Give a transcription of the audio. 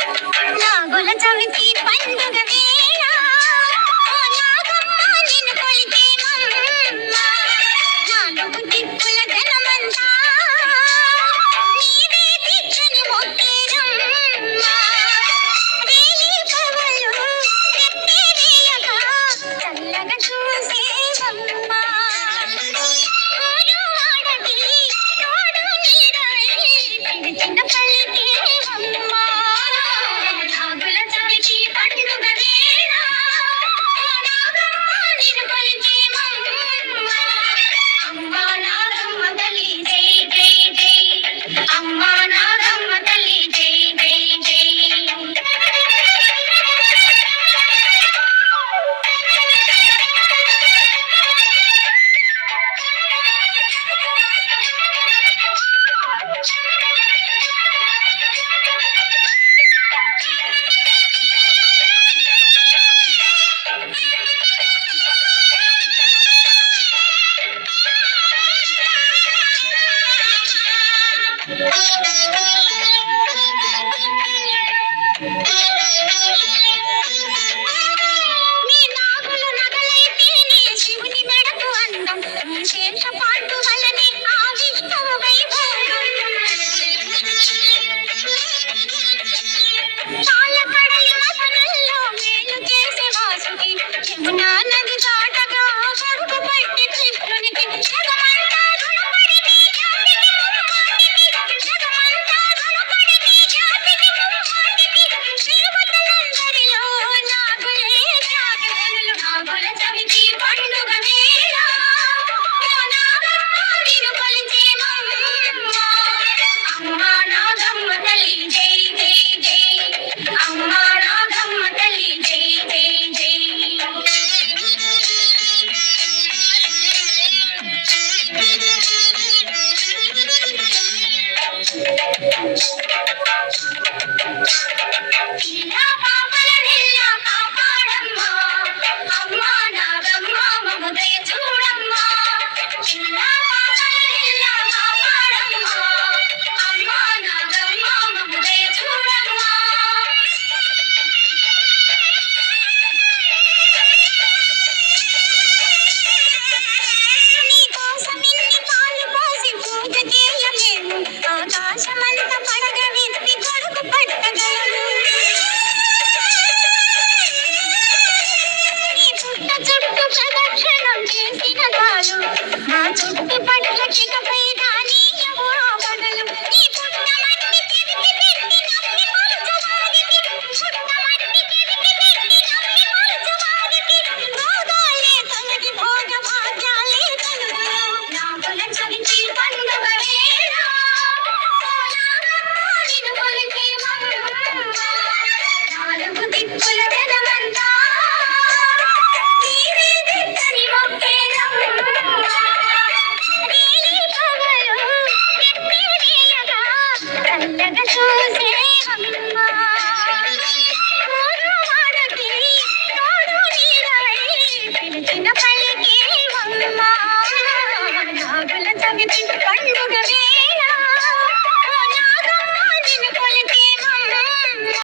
నాగుల చవితి పండుగ వేళ ఓ నాగమ్మ నిన్ను కొలిచేమమ్మ. నాలుగు దిక్కుల జనమంతా నీవే దిక్కని మొక్కేరమ్మ. వేలి పవలు రెప్పే వేయగా చల్లగా చూసేవమ్మ. ఊరు వాడకి తోడు నీడై పిలిచిన పలికేవమ్మ. నాగుల చవితి పండుగ వేళ ఓ నాగమ్మ నిన్ను కొలిచేమమ్మ. అమ్మా నాగమ్మ తల్లి జై జై జై. అమ్మా నాగమ్మ తల్లి జై జై జై. నీ నాగులు నగలైతేనే శివుని మెడకు అందం. నీ శేషపాటు వలనే ఆ విష్ణువు వైభోగం. పాలకడలి మథనంలో మేలు చేసే వాసుకి యమునా నది దాటగా గడుగు పట్టి కృష్ణునికి జగమంతా రుణపడి నీ జాతికి ముమ్మాటికి. జగమంతా రుణపడి నీ జాతికి ముమ్మాటికి. శ్రీమతులందరిలో నాగులే త్యాగధనులు. నాగుల చవితి పండుగ వేళ ఓ నాగమ్మ నిన్ను కొలిచేమమ్మ. అమ్మా నాగమ్మ తల్లి జై జై జై. అమ్మా నాగమ్మ తల్లి జై జై జై. ఇలా